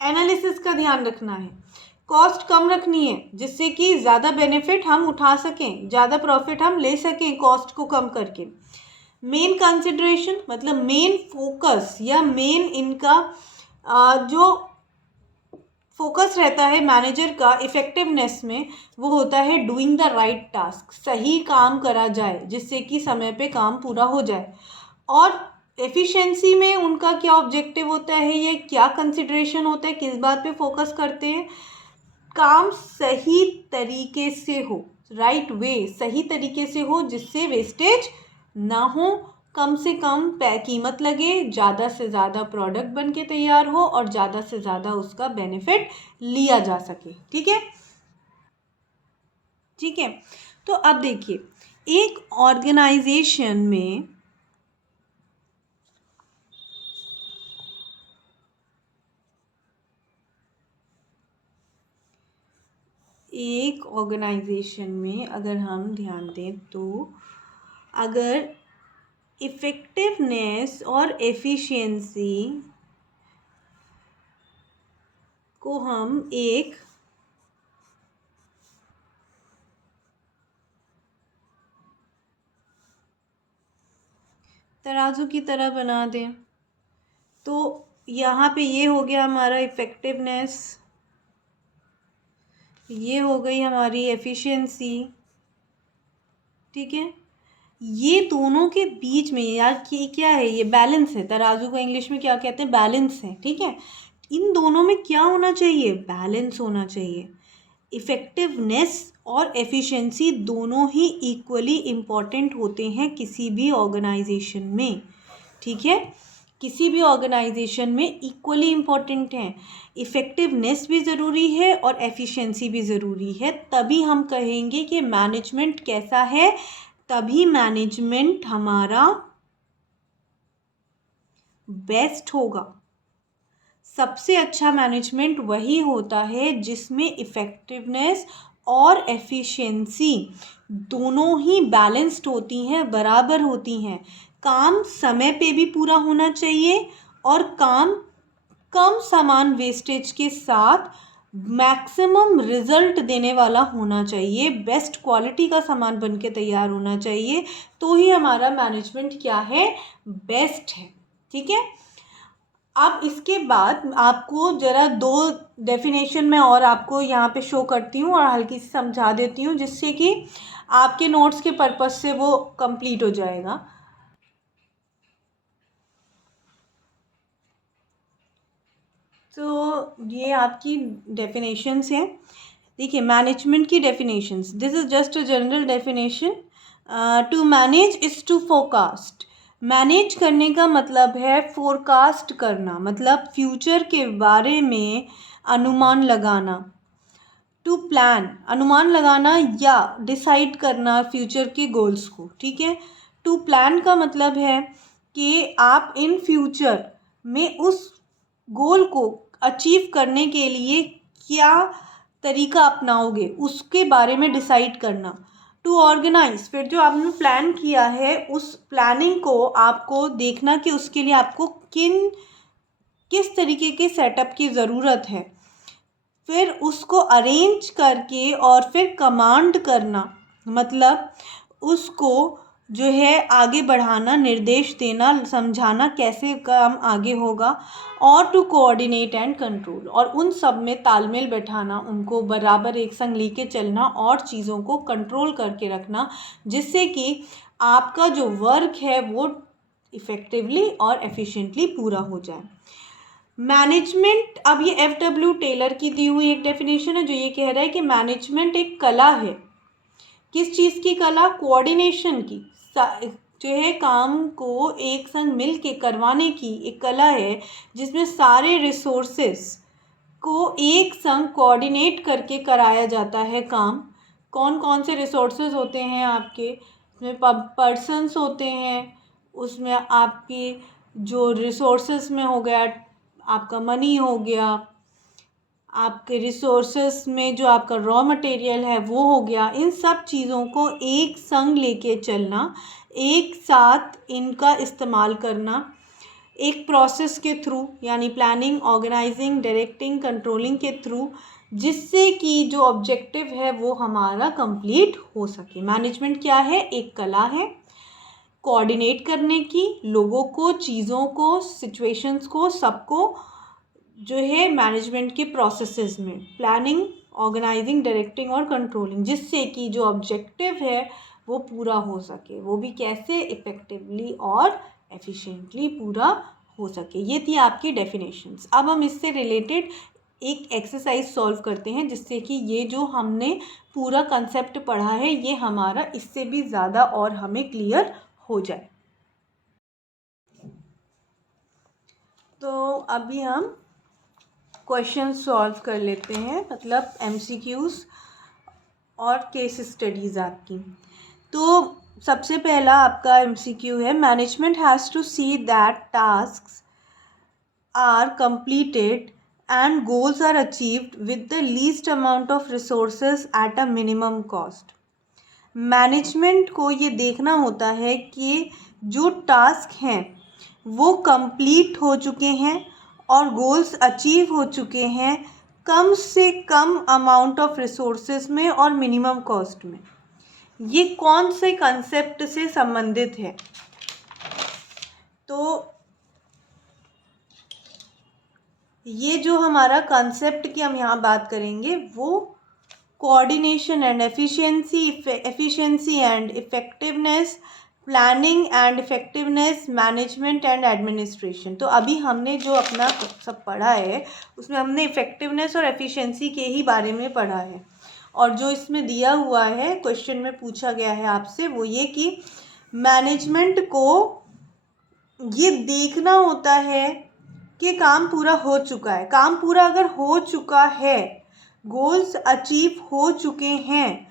एनालिसिस का ध्यान रखना है, कॉस्ट कम रखनी है जिससे कि ज़्यादा बेनिफिट हम उठा सकें, ज़्यादा प्रॉफिट हम ले सकें कॉस्ट को कम करके। मेन कंसिडरेशन मतलब मेन फोकस या मेन इनका जो फोकस रहता है मैनेजर का इफ़ेक्टिवनेस में, वो होता है डूइंग द राइट टास्क, सही काम करा जाए जिससे कि समय पे काम पूरा हो जाए। और एफिशिएंसी में उनका क्या ऑब्जेक्टिव होता है, ये क्या कंसिडरेशन होता है, किस बात पे फोकस करते हैं, काम सही तरीके से हो, राइट वे, सही तरीके से हो, जिससे वेस्टेज ना हो, कम से कम कीमत लगे, ज़्यादा से ज़्यादा प्रोडक्ट बन के तैयार हो और ज़्यादा से ज़्यादा उसका बेनिफिट लिया जा सके। ठीक है। ठीक है। तो अब देखिए, एक ऑर्गेनाइजेशन में एक ऑर्गेनाइजेशन में अगर हम ध्यान दें तो अगर इफ़ेक्टिवनेस और एफिशिएंसी को हम एक तराजू की तरह बना दें तो यहाँ पे ये हो गया हमारा इफ़ेक्टिवनेस, ये हो गई हमारी एफिशिएंसी, ठीक है। ये दोनों के बीच में यार ये क्या है, ये बैलेंस है। तराजू को इंग्लिश में क्या कहते हैं, बैलेंस है, ठीक है। इन दोनों में क्या होना चाहिए, बैलेंस होना चाहिए। इफ़ेक्टिवनेस और एफिशिएंसी दोनों ही इक्वली इम्पॉर्टेंट होते हैं किसी भी ऑर्गेनाइजेशन में, ठीक है। किसी भी ऑर्गेनाइजेशन में इक्वली इम्पॉर्टेंट हैं। इफ़ेक्टिवनेस भी ज़रूरी है और एफिशिएंसी भी ज़रूरी है, तभी हम कहेंगे कि मैनेजमेंट कैसा है, तभी मैनेजमेंट हमारा बेस्ट होगा। सबसे अच्छा मैनेजमेंट वही होता है जिसमें इफ़ेक्टिवनेस और एफिशिएंसी दोनों ही बैलेंस्ड होती हैं, बराबर होती हैं। काम समय पे भी पूरा होना चाहिए और काम कम सामान वेस्टेज के साथ मैक्सिमम रिजल्ट देने वाला होना चाहिए। बेस्ट क्वालिटी का सामान बन के तैयार होना चाहिए, तो ही हमारा मैनेजमेंट क्या है, बेस्ट है, ठीक है। अब इसके बाद आपको ज़रा दो डेफिनेशन में और आपको यहाँ पे शो करती हूँ और हल्की सी समझा देती हूँ, जिससे कि आपके नोट्स के पर्पज़ से वो कंप्लीट हो जाएगा। तो ये आपकी डेफिनेशंस हैं। देखिए मैनेजमेंट की definitions, this is just a general definition. To manage is to forecast. Manage करने का मतलब है फोरकास्ट करना, मतलब फ्यूचर के बारे में अनुमान लगाना। टू प्लान, अनुमान लगाना या डिसाइड करना फ्यूचर के गोल्स को, ठीक है। टू प्लान का मतलब है कि आप इन फ्यूचर में उस गोल को अचीव करने के लिए क्या तरीका अपनाओगे, उसके बारे में डिसाइड करना। टू ऑर्गेनाइज, फिर जो आपने प्लान किया है उस प्लानिंग को आपको देखना कि उसके लिए आपको किस तरीके के सेटअप की ज़रूरत है, फिर उसको अरेंज करके और फिर कमांड करना, मतलब उसको जो है आगे बढ़ाना, निर्देश देना, समझाना कैसे काम आगे होगा। और टू कोऑर्डिनेट एंड कंट्रोल, और उन सब में तालमेल बैठाना, उनको बराबर एक संग लेके चलना और चीज़ों को कंट्रोल करके रखना, जिससे कि आपका जो वर्क है वो इफ़ेक्टिवली और एफिशिएंटली पूरा हो जाए। मैनेजमेंट, अब ये F.W. टेलर की दी हुई एक डेफिनेशन है जो ये कह रहा है कि मैनेजमेंट एक कला है। किस चीज़ की कला, कोऑर्डिनेशन की, जो है काम को एक संग मिल के करवाने की एक कला है, जिसमें सारे रिसोर्सेस को एक संग कोऑर्डिनेट करके कराया जाता है काम। कौन कौन से रिसोर्सेज होते हैं आपके, उसमें पर्सन्स होते हैं, उसमें आपके जो रिसोर्सेज में हो गया आपका मनी हो गया, आपके रिसोर्सेस में जो आपका रॉ मटेरियल है वो हो गया। इन सब चीज़ों को एक संग लेके चलना, एक साथ इनका इस्तेमाल करना, एक प्रोसेस के थ्रू, यानी प्लानिंग, ऑर्गेनाइजिंग, डायरेक्टिंग, कंट्रोलिंग के थ्रू, जिससे कि जो ऑब्जेक्टिव है वो हमारा कंप्लीट हो सके। मैनेजमेंट क्या है, एक कला है कोऑर्डिनेट करने की, लोगों को, चीज़ों को, सिचुएशंस को, सबको जो है मैनेजमेंट के प्रोसेसेस में प्लानिंग, ऑर्गेनाइजिंग, डायरेक्टिंग और कंट्रोलिंग, जिससे कि जो ऑब्जेक्टिव है वो पूरा हो सके, वो भी कैसे, इफ़ेक्टिवली और एफिशिएंटली पूरा हो सके। ये थी आपकी डेफिनेशंस। अब हम इससे रिलेटेड एक एक्सरसाइज सॉल्व करते हैं, जिससे कि ये जो हमने पूरा कंसेप्ट पढ़ा है ये हमारा इससे भी ज़्यादा और हमें क्लियर हो जाए। तो अभी हम क्वेश्चन सॉल्व कर लेते हैं, मतलब MCQs और केस स्टडीज़ आपकी। तो सबसे पहला आपका MCQ है, management has to see that tasks are completed and goals are achieved with the least amount of resources at a minimum cost. Management को ये देखना होता है कि जो टास्क हैं वो कंप्लीट हो चुके हैं और गोल्स अचीव हो चुके हैं कम से कम अमाउंट ऑफ रिसोर्सेज में और मिनिमम कॉस्ट में। ये कौन से कंसेप्ट से संबंधित है? तो ये जो हमारा कंसेप्ट की हम यहाँ बात करेंगे वो coordination and efficiency and effectiveness, planning and effectiveness, management and administration. तो अभी हमने जो अपना सब पढ़ा है उसमें हमने इफेक्टिवनेस और एफिशिएंसी के ही बारे में पढ़ा है। और जो इसमें दिया हुआ है, क्वेश्चन में पूछा गया है आपसे, वो ये कि मैनेजमेंट को ये देखना होता है कि काम पूरा हो चुका है। काम पूरा अगर हो चुका है, गोल्स अचीव हो चुके हैं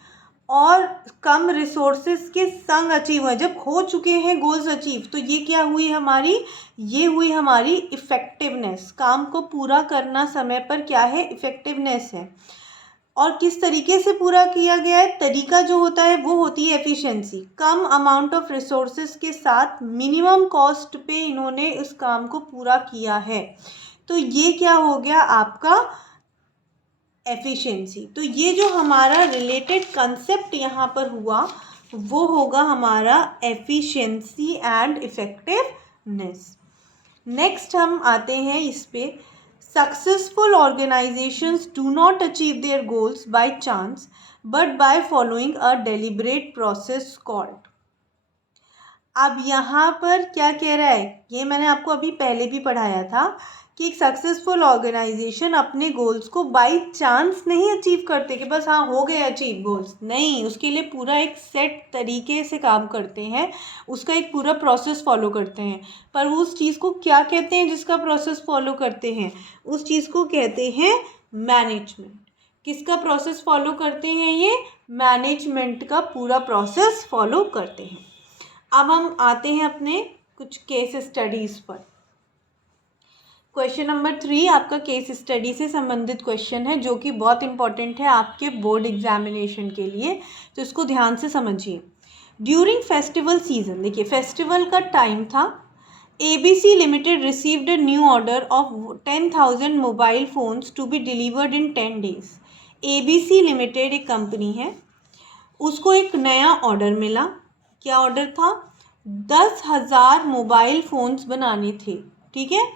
और कम रिसोर्सेज के संग अचीव हुए, जब हो चुके हैं गोल्स अचीव, तो ये क्या हुई हमारी? ये हुई हमारी इफ़ेक्टिवनेस। काम को पूरा करना समय पर क्या है? इफ़ेक्टिवनेस है। और किस तरीके से पूरा किया गया है, तरीका जो होता है वो होती है efficiency. Come amount of resources के साथ मिनिमम कॉस्ट पे इन्होंने इस काम को पूरा किया है। तो ये क्या हो गया आपका? एफिशिएंसी। तो ये जो हमारा रिलेटेड कंसेप्ट यहाँ पर हुआ वो होगा हमारा एफिशिएंसी एंड इफेक्टिवनेस। नेक्स्ट हम आते हैं इस पे, successful organisations do not achieve their goals by chance but by following a deliberate process called. अब यहाँ पर क्या कह रहा है, ये मैंने आपको अभी पहले भी पढ़ाया था कि एक सक्सेसफुल ऑर्गेनाइजेशन अपने गोल्स को बाय चांस नहीं अचीव करते कि बस हाँ हो गए अचीव गोल्स, नहीं, उसके लिए पूरा एक सेट तरीके से काम करते हैं, उसका एक पूरा प्रोसेस फॉलो करते हैं। पर वो उस चीज़ को क्या कहते हैं जिसका प्रोसेस फॉलो करते हैं? उस चीज़ को कहते हैं मैनेजमेंट। किसका प्रोसेस फॉलो करते हैं ये? मैनेजमेंट का पूरा प्रोसेस फॉलो करते हैं। अब हम आते हैं अपने कुछ केस स्टडीज़ पर। क्वेश्चन नंबर 3 आपका केस स्टडी से संबंधित क्वेश्चन है जो कि बहुत इंपॉर्टेंट है आपके बोर्ड एग्जामिनेशन के लिए, तो इसको ध्यान से समझिए। ड्यूरिंग फेस्टिवल सीजन, देखिए फेस्टिवल का टाइम था, ABC limited received a new order of 10,000 mobile phones to be delivered in 10 days. ABC limited एक कंपनी है, उसको एक नया ऑर्डर मिला। क्या ऑर्डर था? 10,000 मोबाइल फ़ोन्स बनाने थे, ठीक है,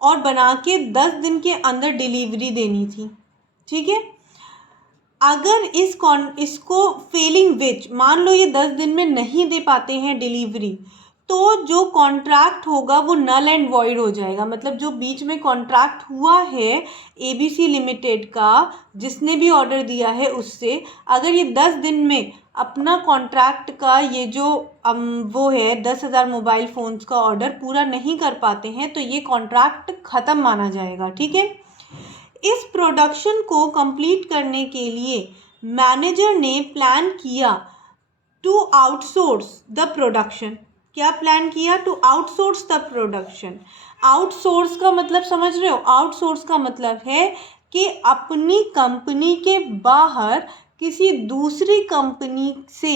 और बना के 10 दिन के अंदर डिलीवरी देनी थी, ठीक है। अगर इसको फेलिंग विच, मान लो ये 10 दिन में नहीं दे पाते हैं डिलीवरी, तो जो कॉन्ट्रैक्ट होगा वो नल एंड वॉइड हो जाएगा। मतलब जो बीच में कॉन्ट्रैक्ट हुआ है ABC लिमिटेड का, जिसने भी ऑर्डर दिया है उससे, अगर ये 10 दिन में अपना कॉन्ट्रैक्ट का ये जो वो है 10,000 मोबाइल फ़ोन्स का ऑर्डर पूरा नहीं कर पाते हैं तो ये कॉन्ट्रैक्ट ख़त्म माना जाएगा, ठीक है। इस प्रोडक्शन को कंप्लीट करने के लिए मैनेजर ने प्लान किया टू आउटसोर्स द प्रोडक्शन। क्या प्लान किया? To outsource the production. Outsource का मतलब समझ रहे हो? आउटसोर्स का मतलब है कि अपनी कंपनी के बाहर किसी दूसरी कंपनी से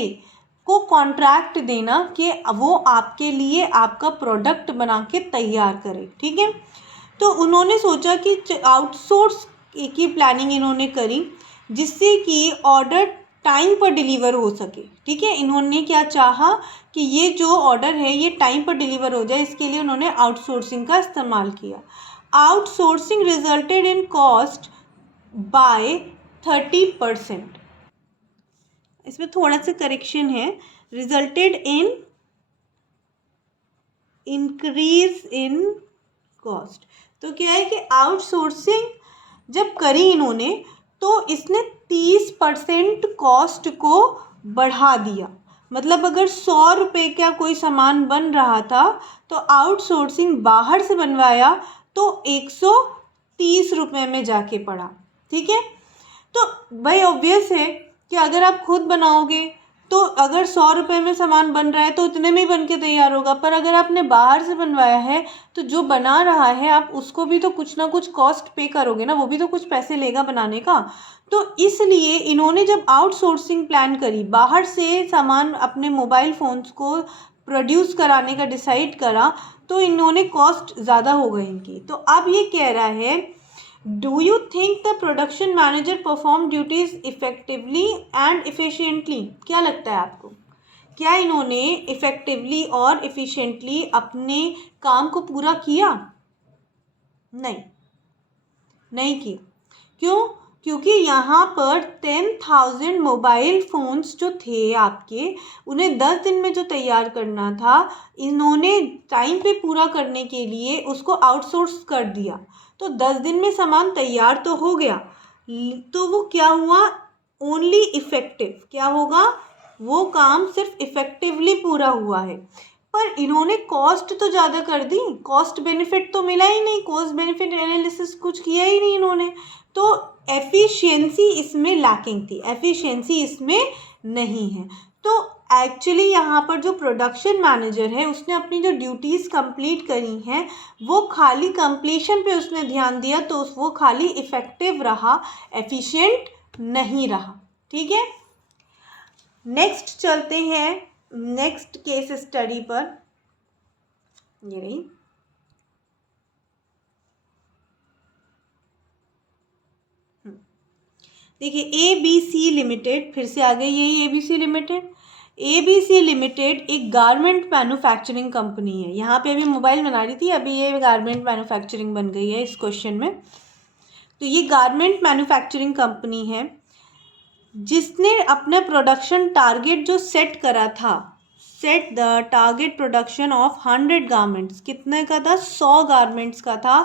को कॉन्ट्रैक्ट देना कि वो आपके लिए आपका प्रोडक्ट बना के तैयार करे, ठीक है। तो उन्होंने सोचा कि आउटसोर्स की प्लानिंग इन्होंने करी जिससे कि ऑर्डर टाइम पर डिलीवर हो सके, ठीक है। इन्होंने क्या चाहा कि ये जो ऑर्डर है ये टाइम पर डिलीवर हो जाए, इसके लिए उन्होंने आउटसोर्सिंग का इस्तेमाल किया। Outsourcing resulted in cost by 30%। इसमें थोड़ा सा करेक्शन है, resulted in increase in cost. तो क्या है कि आउटसोर्सिंग जब करी इन्होंने तो इसने 30% कॉस्ट को बढ़ा दिया। मतलब अगर 100 रुपये का कोई सामान बन रहा था तो आउटसोर्सिंग बाहर से बनवाया तो 130 रुपये में जाके पड़ा, ठीक है। तो भाई ऑब्वियस है कि अगर आप खुद बनाओगे तो अगर 100 रुपये में सामान बन रहा है तो उतने में ही बन के तैयार होगा। पर अगर आपने बाहर से बनवाया है तो जो बना रहा है आप उसको भी तो कुछ ना कुछ कॉस्ट पे करोगे ना, वो भी तो कुछ पैसे लेगा बनाने का। तो इसलिए इन्होंने जब आउटसोर्सिंग प्लान करी, बाहर से सामान अपने मोबाइल फ़ोन्स को प्रोड्यूस कराने का डिसाइड करा, तो इन्होंने कॉस्ट ज़्यादा हो गई इनकी। तो अब ये कह रहा है, do you think the production manager perform duties effectively and efficiently? क्या लगता है आपको, क्या इन्होंने इफेक्टिवली और एफिशिएंटली अपने काम को पूरा किया? नहीं, नहीं की। क्यों? क्योंकि यहाँ पर 10,000 मोबाइल फ़ोन्स जो थे आपके, उन्हें 10 दिन में जो तैयार करना था, इन्होंने टाइम पे पूरा करने के लिए उसको आउटसोर्स कर दिया। तो 10 दिन में सामान तैयार तो हो गया, तो वो क्या हुआ, ओनली इफ़ेक्टिव। क्या होगा, वो काम सिर्फ इफ़ेक्टिवली पूरा हुआ है। पर इन्होंने कॉस्ट तो ज़्यादा कर दी, कॉस्ट बेनिफिट तो मिला ही नहीं, कॉस्ट बेनिफिट एनालिसिस कुछ किया ही नहीं इन्होंने। तो एफिशिएंसी इसमें लैकिंग थी, एफिशिएंसी इसमें नहीं है। तो एक्चुअली यहाँ पर जो प्रोडक्शन मैनेजर है उसने अपनी जो ड्यूटीज़ कंप्लीट करी हैं वो खाली कंप्लीशन पे उसने ध्यान दिया, तो वो खाली इफ़ेक्टिव रहा, एफिशिएंट नहीं रहा। ठीक है, नेक्स्ट चलते हैं नेक्स्ट केस स्टडी पर। ये रही, देखिए ABC लिमिटेड, फिर से आ गई यही ABC लिमिटेड। ABC लिमिटेड एक गारमेंट मैन्युफैक्चरिंग कंपनी है। यहाँ पे अभी मोबाइल बना रही थी, अभी ये गारमेंट मैन्युफैक्चरिंग बन गई है इस क्वेश्चन में। तो ये गारमेंट मैन्युफैक्चरिंग कंपनी है जिसने अपना प्रोडक्शन टारगेट जो सेट करा था, set the target production of 100 garments, कितने का था, 100 गारमेंट्स का था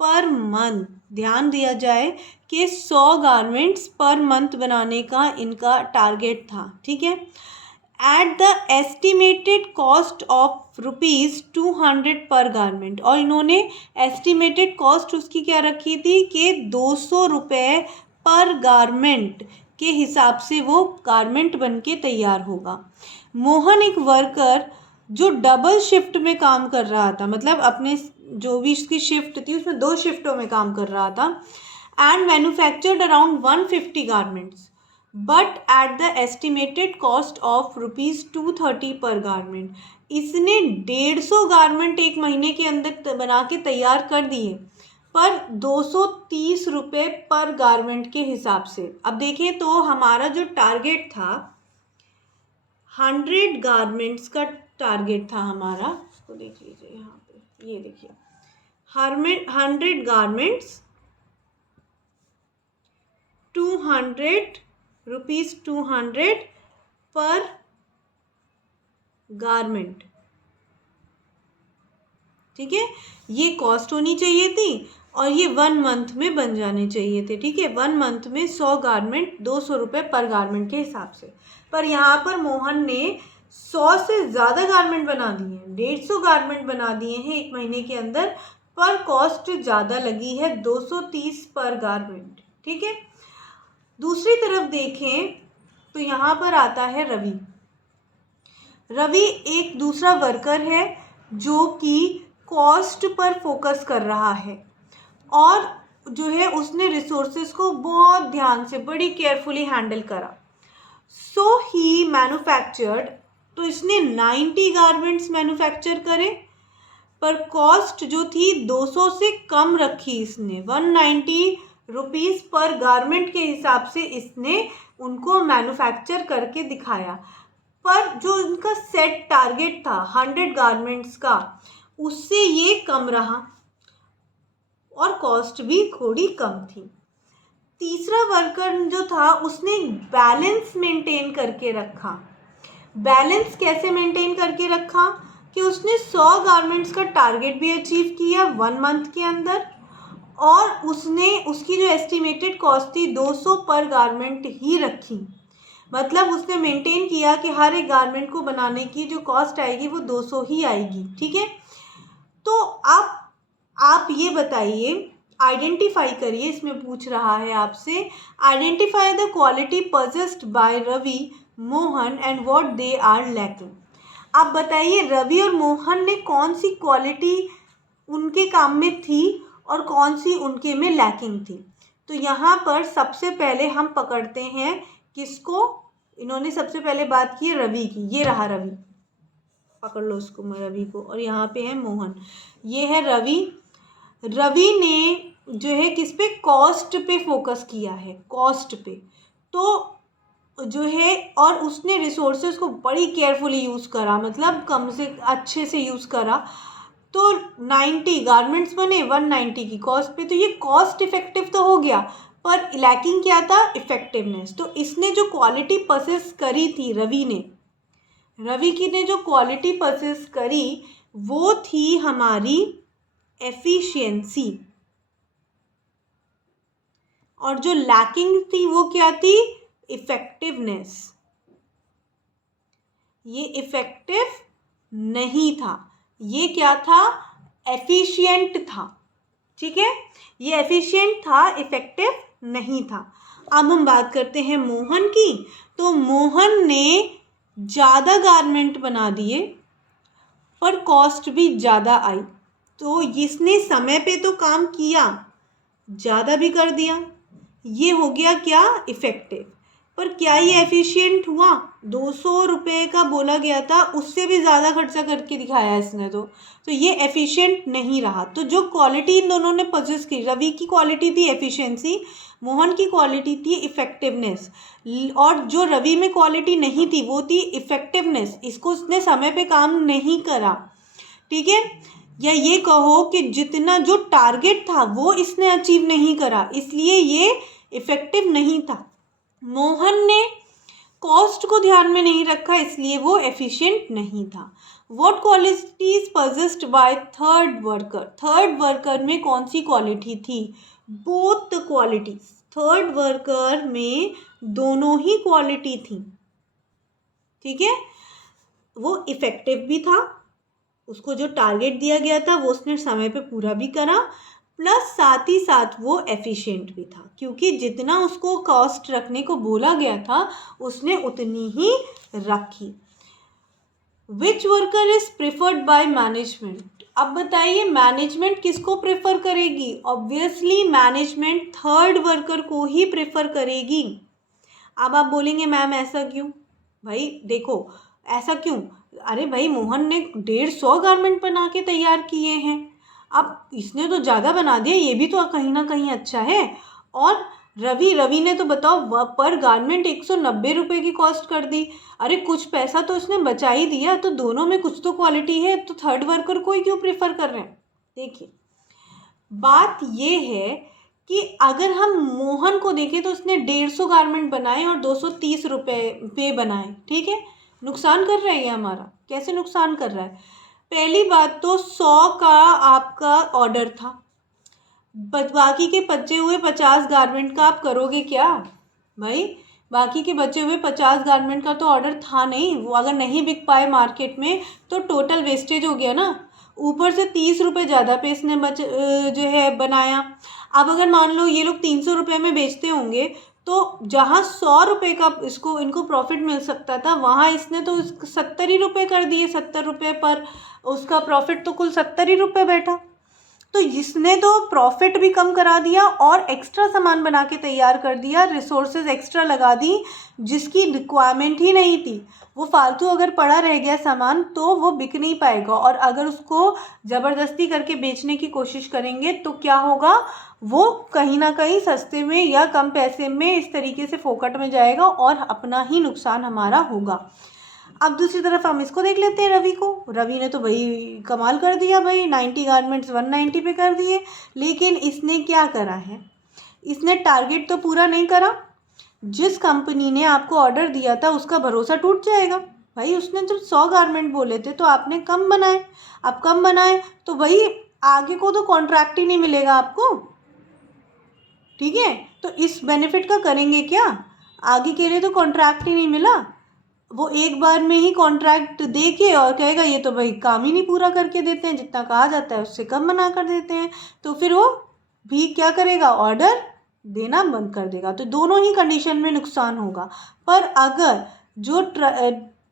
पर मंथ। ध्यान दिया जाए कि 100 गारमेंट्स पर मंथ बनाने का इनका टारगेट था। ठीक है, at the estimated cost of ₹200 पर गारमेंट, और इन्होंने एस्टिमेटेड कॉस्ट उसकी क्या रखी थी कि 200 रुपये पर गारमेंट के हिसाब से वो गारमेंट बन के तैयार होगा। मोहन एक वर्कर जो डबल शिफ्ट में काम कर रहा था, मतलब अपने जो भी इसकी शिफ्ट थी उसमें 2 शिफ्टों में काम कर रहा था, and manufactured around 150 garments but at the estimated cost of ₹230 पर गारमेंट। इसने 150 गारमेंट एक महीने के अंदर बना के तैयार कर दिए, पर 230 रुपये पर गारमेंट के हिसाब से। अब देखें तो हमारा जो टारगेट था 100 गारमेंट्स का टारगेट था हमारा, इसको देख लीजिए यहाँ पे, ये देखिए 100 गारमेंट्स, 200 पर गारमेंट। ठीक है, ये कॉस्ट होनी चाहिए थी और ये 1 मंथ में बन जाने चाहिए थे। ठीक है, 1 मंथ में 100 गारमेंट 200 रुपये पर गारमेंट के हिसाब से। पर यहाँ पर मोहन ने 100 से ज़्यादा गारमेंट बना दिए हैं, 150 गारमेंट बना दिए हैं एक महीने के अंदर, पर कॉस्ट ज़्यादा लगी है 230 पर गारमेंट। ठीक है, दूसरी तरफ देखें तो यहाँ पर आता है रवि। रवि एक दूसरा वर्कर है जो कि कॉस्ट पर फोकस कर रहा है और जो है उसने रिसोर्सेज को बहुत ध्यान से बड़ी केयरफुली हैंडल करा। सो ही मैन्युफैक्चर्ड, तो इसने 90 गारमेंट्स मैन्युफैक्चर करे, पर कॉस्ट जो थी 200 से कम रखी इसने, 190 रुपीज़ पर गारमेंट के हिसाब से इसने उनको मैन्युफैक्चर करके दिखाया। पर जो इनका सेट टारगेट था 100 गारमेंट्स का, उससे ये कम रहा और कॉस्ट भी थोड़ी कम थी। तीसरा वर्कर जो था उसने बैलेंस मेंटेन करके रखा। बैलेंस कैसे मेंटेन करके रखा कि उसने 100 गारमेंट्स का टारगेट भी अचीव किया 1 मंथ के अंदर, और उसने उसकी जो एस्टिमेटेड कॉस्ट थी 200 पर गारमेंट ही रखी। मतलब उसने मेंटेन किया कि हर एक गारमेंट को बनाने की जो कॉस्ट आएगी वो 200 ही आएगी। ठीक है, तो अब आप ये बताइए, आइडेंटिफाई करिए, इसमें पूछ रहा है आपसे, identify the quality possessed by Ravi Mohan and what they are lacking. आप बताइए रवि और मोहन ने कौन सी क्वालिटी उनके काम में थी और कौन सी उनके में लैकिंग थी। तो यहाँ पर सबसे पहले हम पकड़ते हैं किसको, इन्होंने सबसे पहले बात की है रवि की, ये रहा रवि, पकड़ लो उसको, रवि को, और यहाँ पे है मोहन, ये है रवि। रवि ने जो है किस पे, कॉस्ट पे फोकस किया है, कॉस्ट पे, तो जो है, और उसने रिसोर्सेज को बड़ी केयरफुली यूज़ करा, मतलब कम से अच्छे से यूज़ करा। तो 90 गारमेंट्स बने 190 की कॉस्ट पे, तो ये कॉस्ट इफेक्टिव तो हो गया, पर लैकिंग क्या था, इफेक्टिवनेस। तो इसने जो क्वालिटी परचेस करी थी रवि की ने जो क्वालिटी परचेस करी वो थी हमारी एफिशिएंसी, और जो लैकिंग थी वो क्या थी, इफेक्टिवनेस। ये इफेक्टिव नहीं था, ये क्या था, एफिशिएंट था। ठीक है, ये एफिशिएंट था, इफेक्टिव नहीं था। अब हम बात करते हैं मोहन की। तो मोहन ने ज़्यादा गारमेंट बना दिए पर कॉस्ट भी ज़्यादा आई। तो इसने समय पे तो काम किया, ज़्यादा भी कर दिया, ये हो गया क्या, इफेक्टिव। पर क्या ये एफिशिएंट हुआ, 200 रुपये का बोला गया था, उससे भी ज़्यादा खर्चा करके दिखाया इसने। तो ये एफिशिएंट नहीं रहा। तो जो क्वालिटी इन दोनों ने परचेस की, रवि की क्वालिटी थी एफिशिएंसी, मोहन की क्वालिटी थी इफेक्टिवनेस, और जो रवि में क्वालिटी नहीं थी वो थी इफेक्टिवनेस, इसको उसने समय पे काम नहीं करा। ठीक है, या ये कहो कि जितना जो टारगेट था वो इसने अचीव नहीं करा, इसलिए ये इफेक्टिव नहीं था। मोहन ने कॉस्ट को ध्यान में नहीं रखा, इसलिए वो एफिशिएंट नहीं था। What qualities possessed by third worker, third worker में कौन सी क्वालिटी थी, बोथ क्वालिटीज, थर्ड वर्कर में दोनों ही क्वालिटी थी। ठीक है, वो इफेक्टिव भी था, उसको जो टारगेट दिया गया था वो उसने समय पे पूरा भी करा, प्लस साथ ही साथ वो एफिशिएंट भी था, क्योंकि जितना उसको कॉस्ट रखने को बोला गया था उसने उतनी ही रखी। Which worker is preferred by management, अब बताइए मैनेजमेंट किसको प्रेफर करेगी, ऑब्वियसली मैनेजमेंट थर्ड वर्कर को ही प्रेफर करेगी। अब आप बोलेंगे मैम ऐसा क्यों, भाई देखो ऐसा क्यों, अरे भाई मोहन ने 150 गारमेंट बना के तैयार किए हैं, अब इसने तो ज़्यादा बना दिया, ये भी तो कहीं ना कहीं अच्छा है। और रवि ने तो बताओ पर गारमेंट 190 रुपये की कॉस्ट कर दी, अरे कुछ पैसा तो इसने बचा ही दिया, तो दोनों में कुछ तो क्वालिटी है, तो थर्ड वर्कर को ही क्यों प्रेफर कर रहे हैं। देखिए बात ये है कि अगर हम मोहन को देखें तो उसने 150 गारमेंट बनाए और 230 रुपये पे बनाए, ठीक है, नुकसान कर रहा है ये हमारा, कैसे नुकसान कर रहा है। पहली बात तो 100 का आपका ऑर्डर था, बाकी के बचे हुए 50 गारमेंट का आप करोगे क्या भाई, बाकी के बचे हुए 50 गारमेंट का तो ऑर्डर था नहीं, वो अगर नहीं बिक पाए मार्केट में तो टोटल वेस्टेज हो गया ना, ऊपर से 30 रुपये ज़्यादा पे इसने जो है बनाया। अब अगर मान लो ये लोग 300 रुपये में बेचते होंगे तो जहाँ 100 रुपये का इनको प्रॉफिट मिल सकता था, वहाँ इसने तो 70 ही रुपये कर दिए, 70 रुपये पर उसका प्रॉफिट, तो कुल 70 ही रुपये बैठा। तो इसने तो प्रॉफिट भी कम करा दिया और एक्स्ट्रा सामान बना के तैयार कर दिया, रिसोर्सेज एक्स्ट्रा लगा दी जिसकी रिक्वायरमेंट ही नहीं थी। वो फालतू अगर पड़ा रह गया सामान तो वो बिक नहीं पाएगा, और अगर उसको ज़बरदस्ती करके बेचने की कोशिश करेंगे तो क्या होगा, वो कहीं ना कहीं सस्ते में या कम पैसे में इस तरीके से फोकट में जाएगा और अपना ही नुकसान हमारा होगा। अब दूसरी तरफ हम इसको देख लेते हैं रवि को, रवि ने तो भाई कमाल कर दिया भाई, 90 गारमेंट्स 190 पे कर दिए, लेकिन इसने क्या करा है, इसने टारगेट तो पूरा नहीं करा। जिस कंपनी ने आपको ऑर्डर दिया था उसका भरोसा टूट जाएगा भाई, उसने जब 100 गारमेंट बोले थे तो आपने कम बनाए, अब कम बनाए तो भाई आगे को तो कॉन्ट्रैक्ट ही नहीं मिलेगा आपको। ठीक है, तो इस बेनिफिट का करेंगे क्या, आगे के लिए तो कॉन्ट्रैक्ट ही नहीं मिला, वो एक बार में ही कॉन्ट्रैक्ट दे के और कहेगा ये तो भाई काम ही नहीं पूरा करके देते हैं, जितना कहा जाता है उससे कम बना कर देते हैं, तो फिर वो भी क्या करेगा, ऑर्डर देना बंद कर देगा। तो दोनों ही कंडीशन में नुकसान होगा। पर अगर जो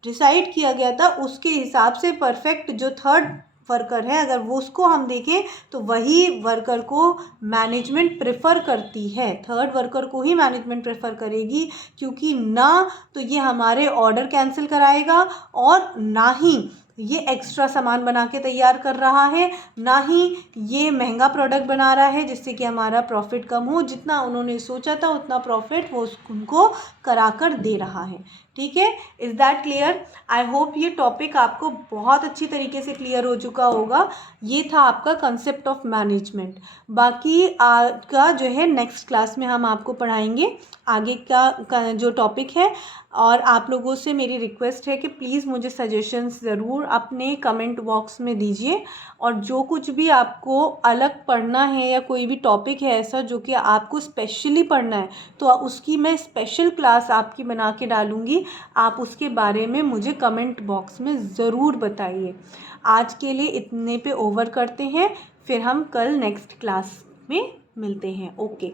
डिसाइड किया गया था उसके हिसाब से परफेक्ट जो थर्ड वर्कर है, अगर वो उसको हम देखें तो वही वर्कर को मैनेजमेंट प्रेफर करती है, थर्ड वर्कर को ही मैनेजमेंट प्रेफर करेगी, क्योंकि ना तो ये हमारे ऑर्डर कैंसिल कराएगा और ना ही ये एक्स्ट्रा सामान बना के तैयार कर रहा है, ना ही ये महंगा प्रोडक्ट बना रहा है जिससे कि हमारा प्रॉफिट कम हो। जितना उन्होंने सोचा था उतना प्रॉफिट वो उनको करा कर दे रहा है। ठीक है, is that clear? I hope ये टॉपिक आपको बहुत अच्छी तरीके से क्लियर हो चुका होगा। ये था आपका कंसेप्ट ऑफ मैनेजमेंट। बाकी का जो है नेक्स्ट क्लास में हम आपको पढ़ाएंगे आगे का जो टॉपिक है। और आप लोगों से मेरी रिक्वेस्ट है कि प्लीज़ मुझे सजेशंस ज़रूर अपने कमेंट बॉक्स में दीजिए, और जो कुछ भी आपको अलग पढ़ना है या कोई भी टॉपिक है ऐसा जो कि आपको स्पेशली पढ़ना है तो उसकी मैं स्पेशल क्लास आपकी बना के डालूँगी। आप उसके बारे में मुझे कमेंट बॉक्स में ज़रूर बताइए। आज के लिए इतने पे ओवर करते हैं, फिर हम कल नेक्स्ट क्लास में मिलते हैं। ओके।